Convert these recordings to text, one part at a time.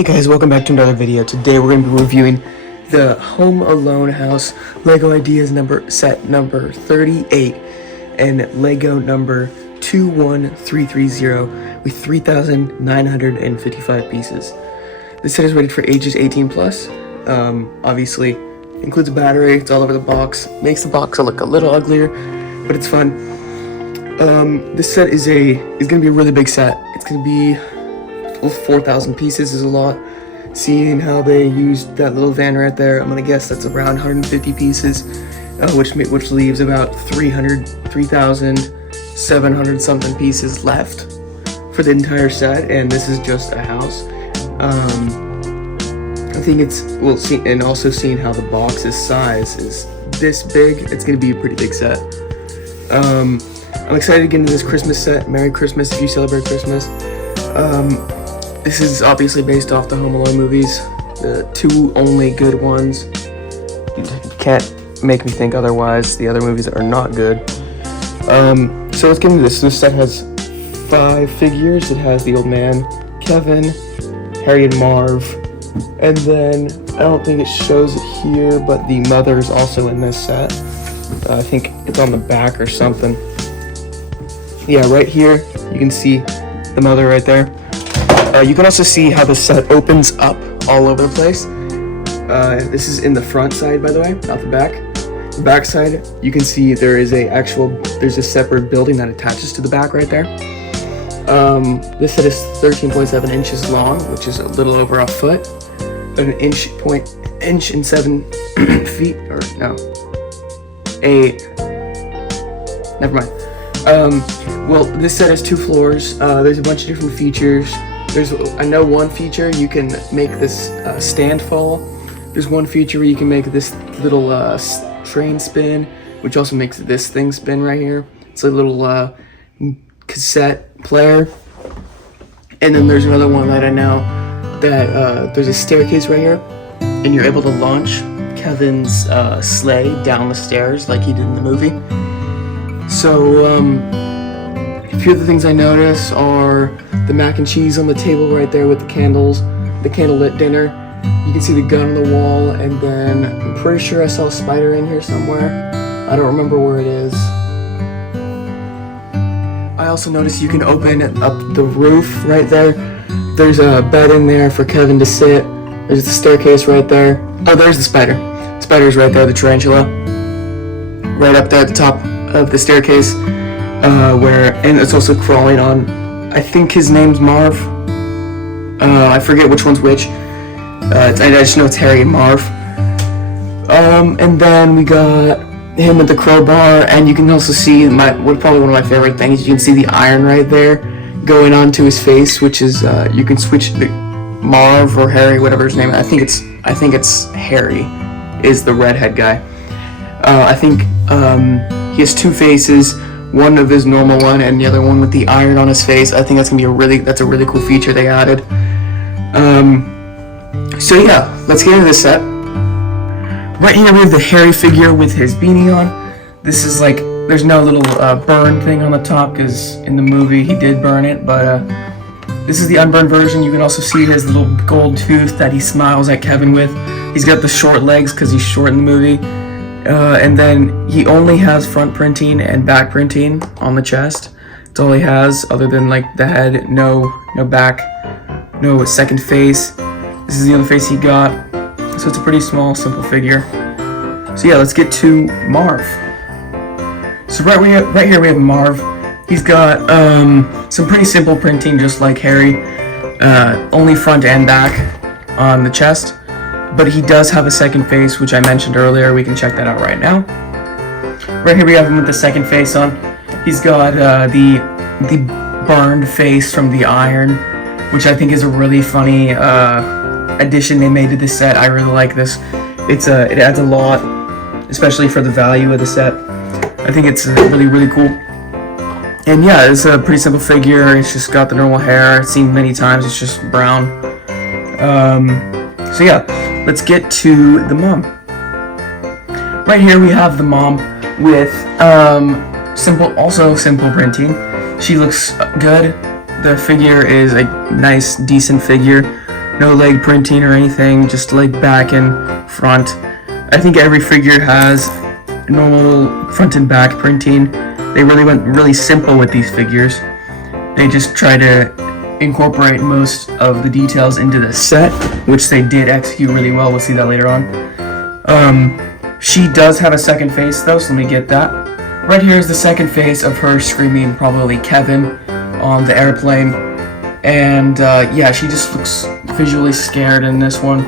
Hey guys, welcome back to another video. Today we're going to be reviewing the Home Alone house Lego Ideas set number 38 and Lego number 21330 with 3,955 pieces. This set is rated for ages 18 plus. Obviously includes a battery. It's all over the box. Makes the box look a little uglier, but it's fun. This set is going to be a really big set. It's going to be 4,000 pieces is a lot. Seeing how they used that little van right there, I'm gonna guess that's around 150 pieces, which leaves about 3,700 something pieces left for the entire set. And this is just a house. I think and also seeing how the box's size is this big, it's gonna be a pretty big set. I'm excited to get into this Christmas set. Merry Christmas if you celebrate Christmas. This is obviously based off the Home Alone movies, the two only good ones. You can't make me think otherwise. The other movies are not good. So let's get into this. This set has 5 figures. It has the old man, Kevin, Harry and Marv, and then I don't think it shows it here, but the mother is also in this set. I think it's on the back or something. Yeah, right here you can see the mother right there. You can also see how the set opens up all over the place. This is in the front side, by the way, not the back. The back side, you can see there's a separate building that attaches to the back right there. This set is 13.7 inches long, which is a little over a foot. An inch and 7 feet, or no, never mind. Well, this set has 2 floors. There's a bunch of different features. I know one feature you can make this stand fall. There's one feature where you can make this little train spin, which also makes this thing spin right here. It's a little cassette player. And then there's another one that I know that there's a staircase right here, and you're able to launch Kevin's sleigh down the stairs like he did in the movie. So a few of the things I notice are the mac and cheese on the table right there with the candles, the candlelit dinner. You can see the gun on the wall, and then I'm pretty sure I saw a spider in here somewhere. I don't remember where it is. I also noticed you can open up the roof right there. There's a bed in there for Kevin to sit. There's the staircase right there. Oh, there's the spider. The spider's right there, the tarantula. Right up there at the top of the staircase. And it's also crawling on, I think his name's Marv. I forget which one's which. I just know it's Harry and Marv. And then we got him with the crowbar, and you can also see probably one of my favorite things. You can see the iron right there going onto his face, which is you can switch the Marv or Harry, whatever his name is. I think it's Harry, is the redhead guy. I think he has 2 faces. One of his normal one and the other one with the iron on his face. I think that's gonna be a really cool feature they added. So yeah, let's get into this set. Right here we have the Harry figure with his beanie on. This is like, there's no little burn thing on the top because in the movie he did burn it, but this is the unburned version. You can also see his little gold tooth that he smiles at Kevin with. He's got the short legs because he's short in the movie. And then he only has front printing and back printing on the chest. That's all he has, other than like the head, no back, no second face. This is the only face he got. So it's a pretty small, simple figure. So yeah, let's get to Marv. So right here we have Marv. He's got some pretty simple printing, just like Harry. Only front and back on the chest. But he does have a second face, which I mentioned earlier. We can check that out right now. Right here we have him with the second face on. He's got the burned face from the iron, which I think is a really funny addition they made to this set. I really like this. It adds a lot, especially for the value of the set. I think it's really, really cool. And yeah, it's a pretty simple figure. It's just got the normal hair. I've seen many times. It's just brown. So yeah. Let's get to the mom. Right here we have the mom with simple printing. She looks good. The figure is a nice, decent figure. no leg printing or anything, just leg back and front. I think every figure has normal front and back printing. They really went really simple with these figures. They just try to incorporate most of the details into the set, which they did execute really well. We'll see that later on. She does have a second face though, so let me get that. Right here is the second face of her screaming probably Kevin on the airplane. And yeah, she just looks visually scared in this one.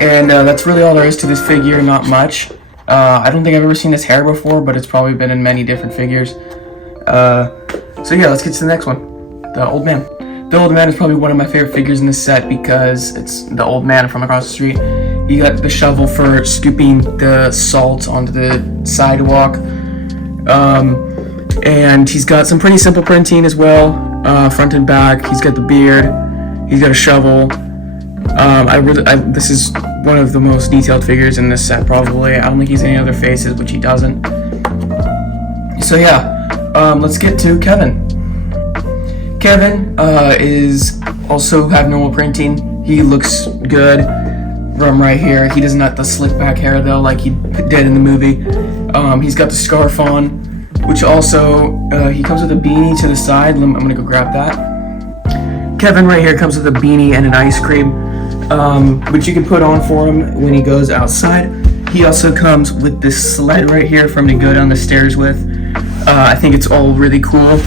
And that's really all there is to this figure, not much. I don't think I've ever seen this hair before, but it's probably been in many different figures. So yeah, let's get to the next one. The old man. The old man is probably one of my favorite figures in this set because it's the old man from across the street. You got the shovel for scooping the salt onto the sidewalk. And he's got some pretty simple printing as well, front and back. He's got the beard. He's got a shovel. This is one of the most detailed figures in this set, probably. I don't think he's any other faces, which he doesn't. So yeah, let's get to Kevin. Kevin is also have normal printing. He looks good from right here. He doesn't have the slick back hair though, like he did in the movie. He's got the scarf on, which also he comes with a beanie to the side. I'm gonna go grab that. Kevin right here comes with a beanie and an ice cream. Which you can put on for him when he goes outside. He also comes with this sled right here for him to go down the stairs with. I think it's all really cool.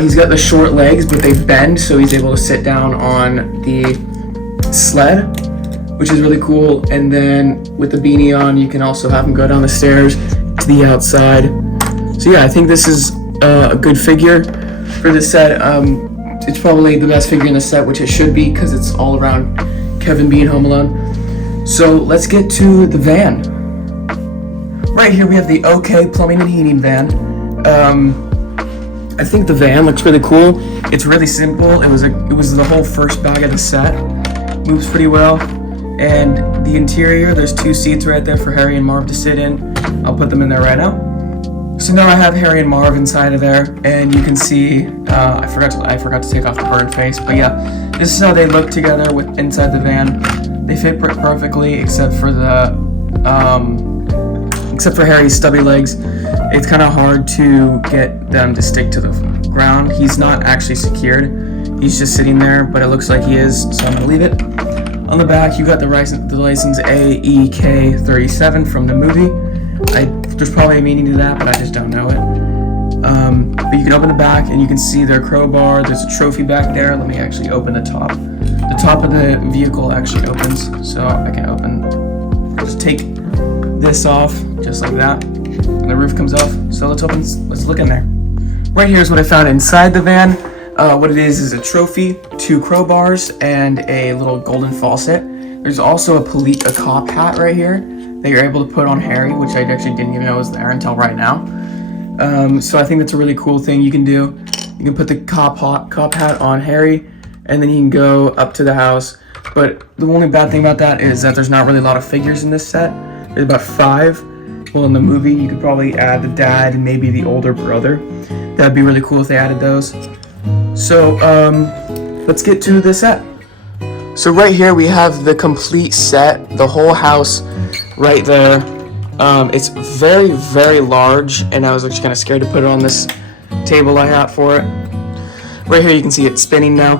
He's got the short legs, but they bend, so he's able to sit down on the sled, which is really cool. And then with the beanie on, you can also have him go down the stairs to the outside. So yeah, I think this is a good figure for this set. It's probably the best figure in the set, which it should be because it's all around Kevin being home alone. So let's get to the van. Right here we have the OK Plumbing and Heating van. I think the van looks really cool. It's really simple. It was the whole first bag of the set. Moves pretty well. And the interior, there's 2 seats right there for Harry and Marv to sit in. I'll put them in there right now. So now I have Harry and Marv inside of there, and you can see, I forgot to take off the bird face, but yeah, this is how they look together with inside the van. They fit perfectly, except for Harry's stubby legs. It's kind of hard to get them to stick to the ground. He's not actually secured. He's just sitting there, but it looks like he is, so I'm gonna leave it. On the back, you got the license AEK37 from the movie. There's probably a meaning to that, but I just don't know it. But you can open the back and you can see their crowbar. There's a trophy back there. Let me actually open the top. The top of the vehicle actually opens, so I can just take this off, just like that. And the roof comes off. So let's look in there. Right here is what I found inside the van. What it is a trophy, 2 crowbars, and a little golden faucet. There's also a cop hat right here that you're able to put on Harry, which I actually didn't even know was there until right now. So I think that's a really cool thing you can do. You can put the cop hat on Harry, and then you can go up to the house. But the only bad thing about that is that there's not really a lot of figures in this set. There's about 5. Well, in the movie, you could probably add the dad and maybe the older brother. That'd be really cool if they added those. So let's get to the set. So right here we have the complete set, the whole house right there. It's very, very large, and I was actually kind of scared to put it on this table I got for it. Right here you can see it spinning now.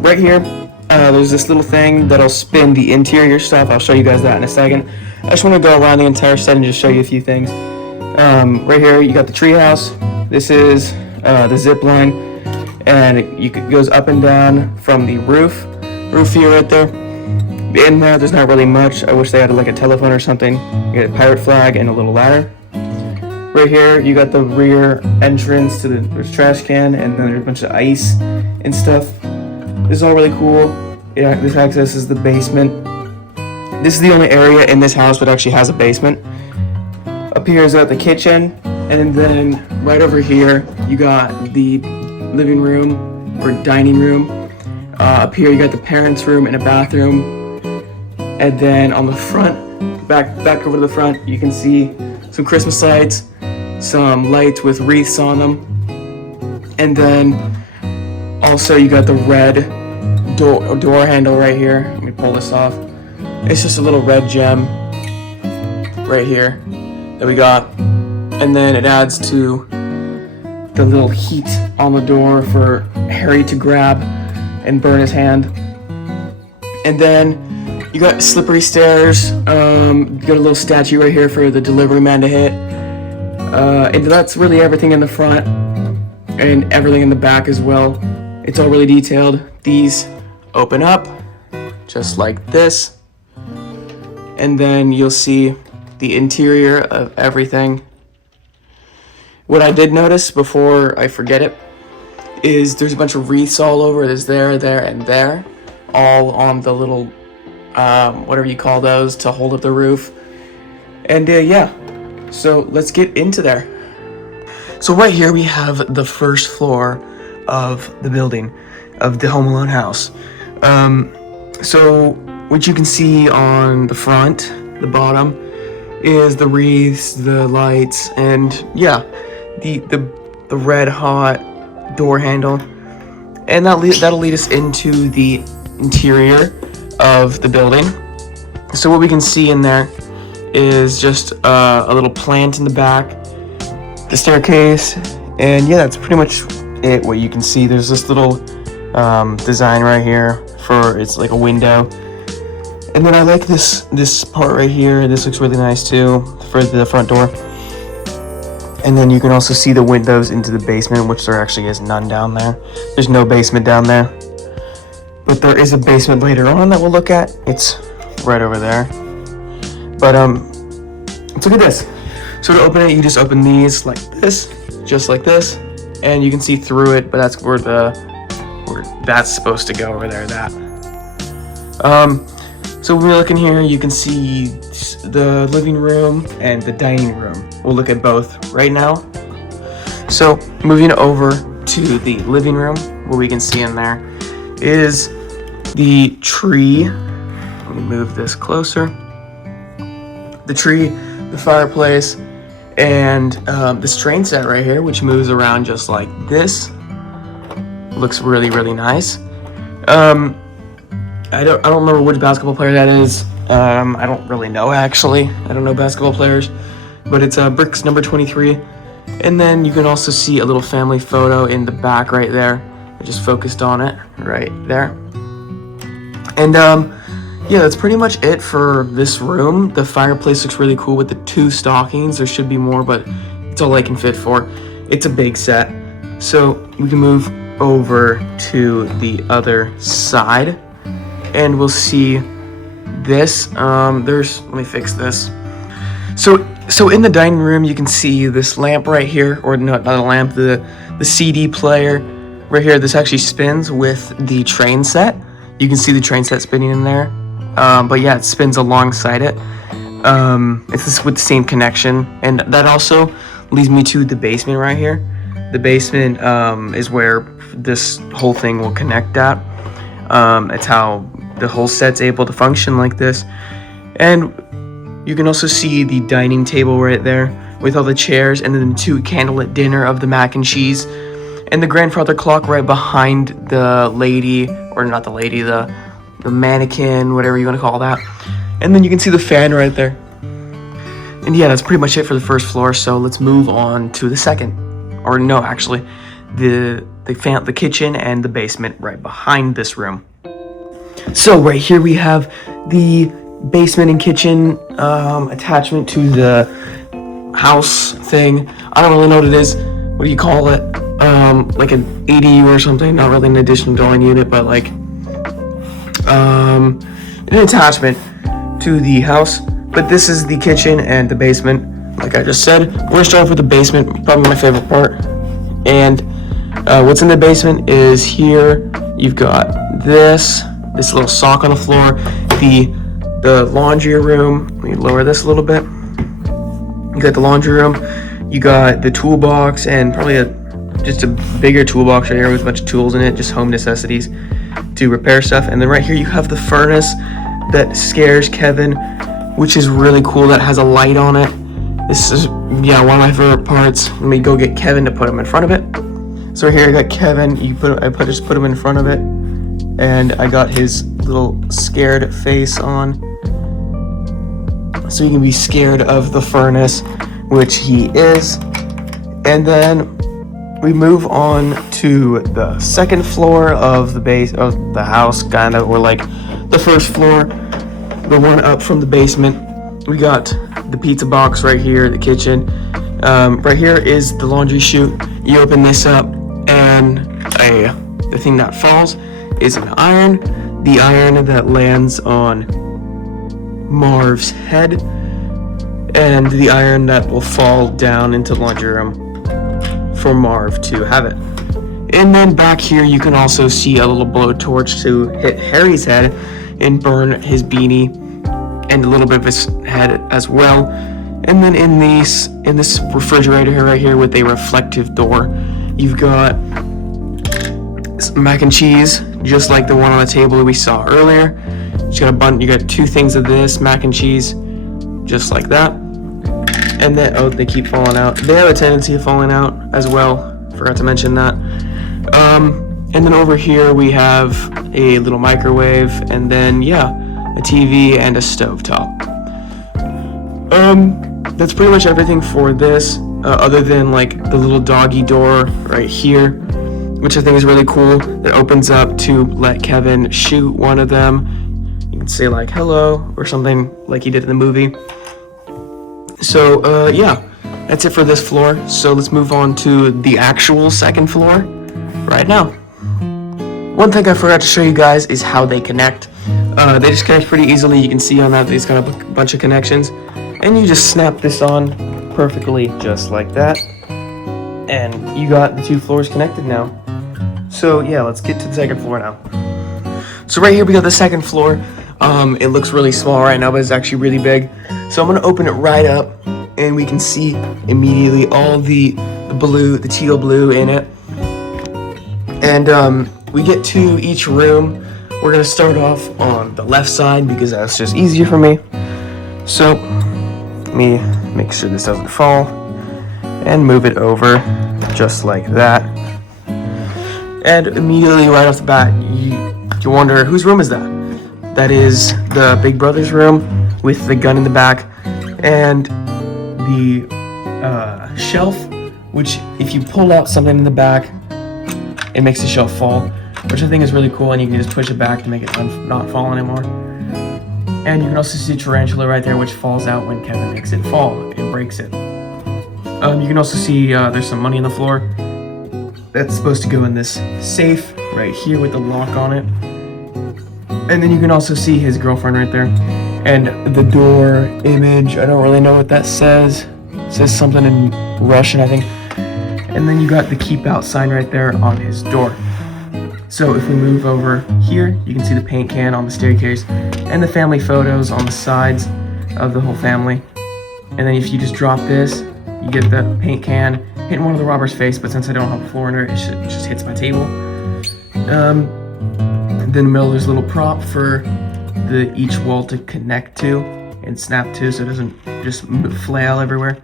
Right here, there's this little thing that'll spin the interior stuff. I'll show you guys that in a second. I just want to go around the entire set and just show you a few things. Right here you got the treehouse. This is the zip line, and it goes up and down from the roof here right there. In there's not really much. I wish they had like a telephone or something. You get a pirate flag and a little ladder. Right here you got the rear entrance to there's trash can, and then there's a bunch of ice and stuff. This is all really cool. Yeah, this accesses the basement. This is the only area in this house that actually has a basement. Up here is the kitchen, and then right over here you got the living room or dining room. Up here you got the parents' room and a bathroom. And then on the front, back over to the front, you can see some Christmas lights, some lights with wreaths on them. And then also you got the red door handle right here. Let me pull this off. It's just a little red gem right here that we got, and then it adds to the little heat on the door for Harry to grab and burn his hand. And then you got slippery stairs. You got a little statue right here for the delivery man to hit. And that's really everything in the front and everything in the back as well. It's all really detailed. These open up just like this. And then you'll see the interior of everything. What I did notice before I forget it is there's a bunch of wreaths all over. There's there, and there, all on the little, whatever you call those, to hold up the roof. And yeah, so let's get into there. So right here we have the first floor of the building, of the Home Alone house. So what you can see on the front, the bottom, is the wreaths, the lights, and yeah, the red hot door handle. And that'll lead us into the interior of the building. So what we can see in there is just a little plant in the back, the staircase, and yeah, that's pretty much it. What you can see, there's this little design right here for, it's like a window. And then I like this part right here. This looks really nice too for the front door. And then you can also see the windows into the basement, which there actually is none down there. There's no basement down there. But there is a basement later on that we'll look at. It's right over there. But let's look at this. So to open it, you just open these like this, just like this, and you can see through it. But that's where that's supposed to go, over there. That. So when we look in here, you can see the living room and the dining room. We'll look at both right now. So moving over to the living room, what we can see in there is the tree. Let me move this closer. The tree, the fireplace, and this train set right here, which moves around just like this. Looks really, really nice. I don't remember which basketball player that is. I don't really know, actually. I don't know basketball players, but it's Bricks number 23. And then you can also see a little family photo in the back right there. I just focused on it right there. And yeah, that's pretty much it for this room. The fireplace looks really cool with the 2 stockings. There should be more, but it's all I can fit for. It's a big set. So we can move over to the other side, and we'll see this. Let me fix this. So in the dining room, you can see this lamp right here, or not a lamp, the CD player right here. This actually spins with the train set. You can see the train set spinning in there. But yeah, it spins alongside it. It's with the same connection, and that also leads me to the basement right here. The basement is where this whole thing will connect at. It's how the whole set's able to function like this. And you can also see the dining table right there with all the chairs, and then the 2 candlelit dinner of the mac and cheese, and the grandfather clock right behind the lady, or not the lady, the mannequin, whatever you want to call that. And then you can see the fan right there. And yeah, that's pretty much it for the first floor. So let's move on to the second, or no, actually, the kitchen and the basement right behind this room. So right here we have the basement and kitchen attachment to the house thing. I don't really know what it is. What do you call it? Like an ADU or something. Not really an additional dwelling unit, but like an attachment to the house. But this is the kitchen and the basement. Like I just said, we're gonna start off with the basement, probably my favorite part. And what's in the basement is here you've got this little sock on the floor, the laundry room. Let me lower this a little bit. You got the laundry room, you got the toolbox, and probably just a bigger toolbox right here with a bunch of tools in it, just home necessities to repair stuff. And then right here you have the furnace that scares Kevin, which is really cool, that has a light on it. This is, yeah, one of my favorite parts. Let me go get Kevin to put him in front of it. So here I got Kevin, I just put him in front of it, and I got his little scared face on, so he can be scared of the furnace, which he is. And then we move on to the second floor of the base of the house, kind of, or like the first floor, the one up from the basement. We got the pizza box right here, the kitchen. Right here is the laundry chute. You open this up, and the thing that falls is an iron. The iron that lands on Marv's head, and the iron that will fall down into the laundry room for Marv to have it. And then back here you can also see a little blowtorch to hit Harry's head and burn his beanie and a little bit of his head as well. And then in this refrigerator right here with a reflective door, you've got mac and cheese, just like the one on the table we saw earlier. You got two things of this mac and cheese, just like that. And then, they keep falling out. They have a tendency of falling out as well. Forgot to mention that. And then over here we have a little microwave, and then a TV and a stovetop. That's pretty much everything for this, other than like the little doggy door right here, which I think is really cool. That opens up to let Kevin shoot one of them. You can say like hello or something like he did in the movie. So that's it for this floor. So let's move on to the actual second floor right now. One thing I forgot to show you guys is how they connect. They just connect pretty easily. You can see on that these got a bunch of connections, and you just snap this on perfectly just like that, and you got the two floors connected now. So let's get to the second floor now. So right here we got the second floor. It looks really small right now, but it's actually really big. So I'm gonna open it right up, and we can see immediately all the teal blue in it. And we get to each room. We're gonna start off on the left side because that's just easier for me. So let me make sure this doesn't fall and move it over just like that. And immediately right off the bat, you wonder, whose room is that? That is the Big Brother's room with the gun in the back, and the shelf, which if you pull out something in the back, it makes the shelf fall, which I think is really cool, and you can just push it back to make it not fall anymore. And you can also see Tarantula right there, which falls out when Kevin makes it fall and breaks it. You can also see there's some money on the floor. That's supposed to go in this safe right here with the lock on it. And then you can also see his girlfriend right there. And the door image, I don't really know what that says. It says something in Russian, I think. And then you got the keep out sign right there on his door. So if we move over here, you can see the paint can on the staircase and the family photos on the sides of the whole family. And then if you just drop this, you get the paint can hitting one of the robber's face, but since I don't have a floor under it, it just hits my table. Then in the middle there's a little prop for each wall to connect to and snap to, so it doesn't just flail everywhere.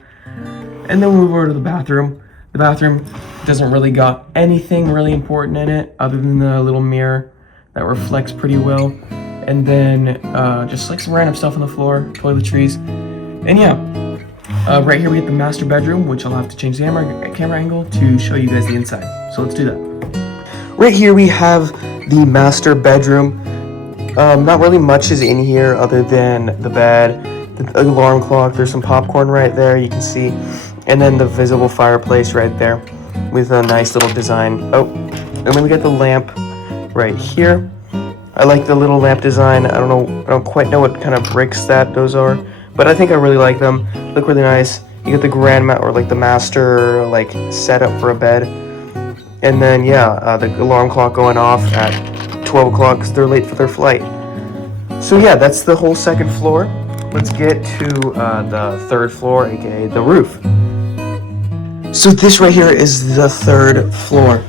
And then we'll move over to the bathroom. The bathroom doesn't really got anything really important in it other than the little mirror that reflects pretty well. And then just like some random stuff on the floor, toiletries. And right here we get the master bedroom, which I'll have to change the camera angle to show you guys the inside. So let's do that. Right here we have the master bedroom. Not really much is in here other than the bed, the alarm clock, there's some popcorn right there you can see, and then the visible fireplace right there with a nice little design. Oh, and then we got the lamp right here. I like the little lamp design. I don't quite know what kind of bricks those are, but I think I really like them. Look really nice. You get the the master setup for a bed, and then the alarm clock going off at 12 o'clock because they're late for their flight. So that's the whole second floor. Let's get to the third floor, aka the roof. So this right here is the third floor.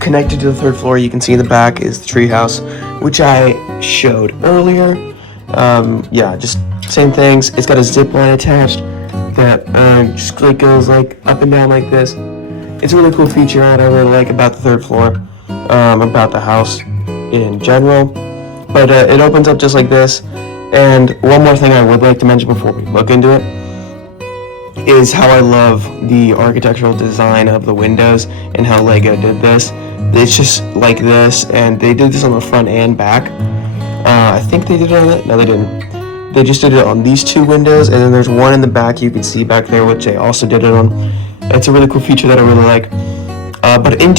Connected to the third floor, you can see in the back is the treehouse, which I showed earlier. Just same things. It's got a zip line attached that just goes up and down like this. It's a really cool feature that I really like about the third floor, about the house. in general. But it opens up just like this. And one more thing I would like to mention before we look into it is how I love the architectural design of the windows and how Lego did this. It's just like this, and they did this on the front and back. I think they did it on it. No, they didn't. They just did it on these two windows, and then there's one in the back you can see back there, which they also did it on. It's a really cool feature that I really like. But on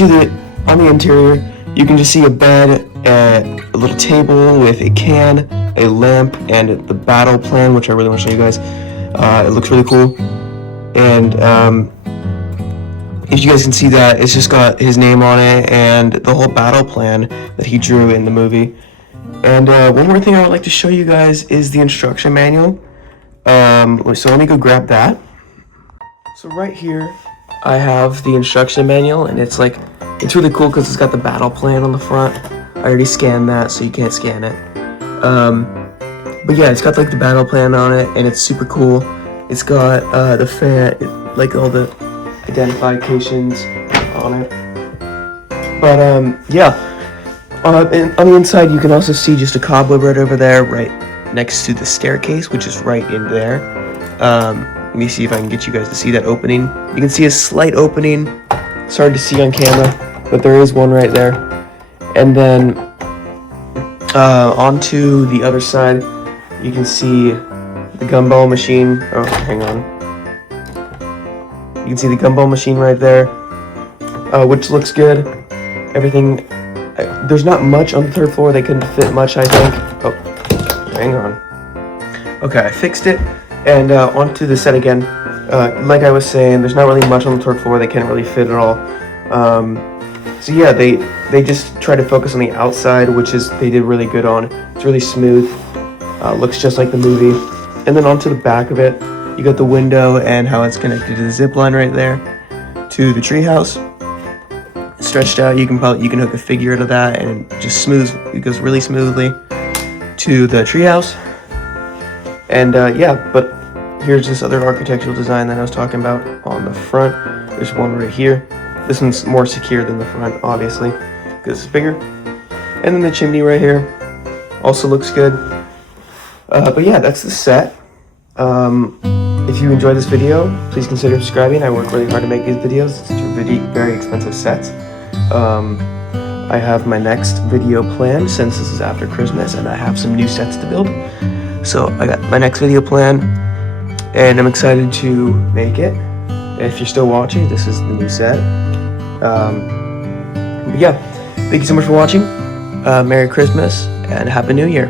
the interior, you can just see a bed, a little table with a can, a lamp, and the battle plan, which I really want to show you guys. It looks really cool. And if you guys can see that, it's just got his name on it and the whole battle plan that he drew in the movie. And one more thing I would like to show you guys is the instruction manual. So let me go grab that. So right here, I have the instruction manual, and it's really cool because it's got the battle plan on the front. I already scanned that, so you can't scan it. But yeah, it's got like the battle plan on it, and it's super cool. It's got the fan, like all the identifications on it. But yeah, and on the inside you can also see just a cobweb right over there, right next to the staircase, which is right in there. Let me see if I can get you guys to see that opening. You can see a slight opening. It's hard to see on camera, but there is one right there. And then onto the other side, you can see the gumball machine. Oh, hang on. You can see the gumball machine right there, which looks good. Everything, there's not much on the third floor. They couldn't fit much, I think. Oh, hang on. Okay, I fixed it. And onto the set again. Like I was saying, there's not really much on the third floor. They can't really fit it all. So yeah, they just try to focus on the outside, which is they did really good on. It's really smooth. Looks just like the movie. And then onto the back of it, you got the window and how it's connected to the zip line right there to the treehouse. Stretched out, you can hook a figure into that, and it goes really smoothly to the treehouse. And yeah, but here's this other architectural design that I was talking about on the front. There's one right here. This one's more secure than the front, obviously, because it's bigger. And then the chimney right here also looks good. But yeah, that's the set. If you enjoyed this video, please consider subscribing. I work really hard to make these videos. It's very expensive sets. I have my next video planned since this is after Christmas, and I have some new sets to build. So I got my next video planned, and I'm excited to make it. If you're still watching, this is the new set. But yeah, thank you so much for watching. Merry Christmas and Happy New Year.